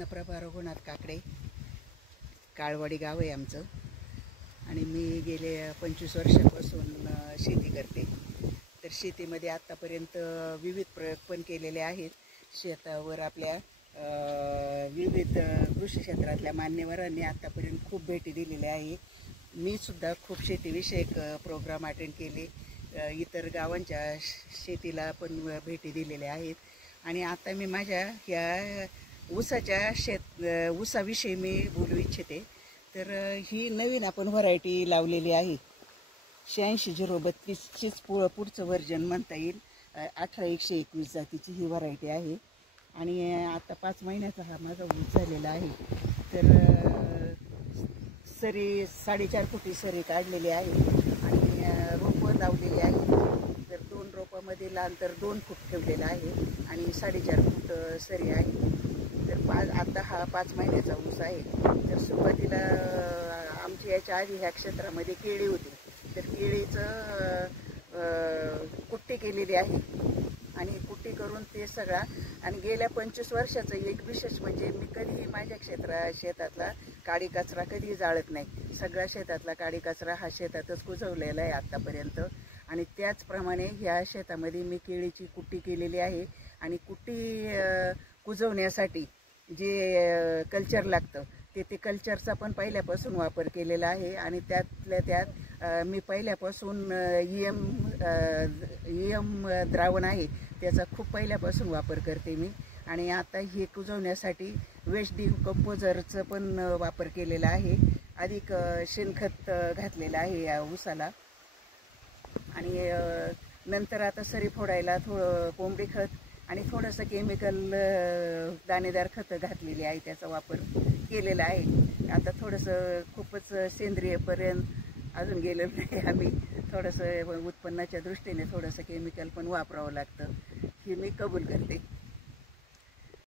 रत्नप्रभा रघुनाथ काकडे, काळवाडी गाव आहे आमचं. आणि मी गेले 25 वर्षापासून शेती करते. तर शेतीमध्ये आत्तापर्यंत विविध प्रयोग पण केलेले आहेत. शेतावर आपल्या विविध कृषी क्षेत्रातल्या मान्यवरांनी आत्तापर्यंत खूप भेटी दिलेल्या आहे. मी सुद्धा खूप शेतीविषयक प्रोग्राम अटेंड केले. इतर गावांच्या शेतीला पण भेटी दिलेल्या आहेत. आणि आता मी माझ्या ह्या ऊसाविषयी मी बोलू इच्छिते. तर ही नवीन आपण व्हरायटी लावलेली आहे. 86-032चीच पुढचं व्हर्जन म्हणता येईल. 18-121 जातीची ही व्हरायटी आहे. आणि आता 5 महिन्याचा हा माझा ऊस झालेला आहे. तर सरी 4.5 फुटी सरी काढलेली आहे आणि रोपं लावलेली आहे. तर 2 रोपामध्ये अंतर 2 फूट ठेवलेलं आहे आणि 4.5 फूट सरी आहे. तर आता हा 5 महिन्याचा ऊस आहे. तर सुरुवातीला आमच्या याच्या आधी ह्या क्षेत्रामध्ये केळी होती. तर केळीचं कुट्टी केलेली आहे आणि कुट्टी करून ते सगळा. आणि गेल्या 25 वर्षाचं एक विशेष म्हणजे मी कधीही माझ्या शेतातला काडी कचरा कधीही जाळत नाही. सगळ्या शेतातला काडी कचरा हा शेतातच कुजवलेला आहे आत्तापर्यंत. आणि त्याचप्रमाणे ह्या शेतामध्ये मी केळीची कुट्टी केलेली आहे. आणि कुट्टी कुजवण्यासाठी जे कल्चर लागतं ते कल्चरचा पण पहिल्यापासून वापर केलेला आहे. आणि त्यातल्या त्यात मी पहिल्यापासून EM द्रावण आहे त्याचा खूप पहिल्यापासून वापर करते मी. आणि आता हे कुजवण्यासाठी वेस्ट डिकंपोजरचं पण वापर केलेला आहे. अधिक शेणखत घातलेलं आहे या ऊसाला. आणि नंतर आता सरी फोडायला थोडं कोंबडी खत आणि थोडंसं केमिकल दाणेदार खतं घातलेली आहे. त्याचा वापर केलेला आहे. आता थोडंसं खूपच सेंद्रियपर्यंत अजून गेलेलं नाही आम्ही. थोडंसं उत्पन्नाच्या दृष्टीने थोडंसं केमिकल पण वापरावं लागतं, हे मी कबूल करते.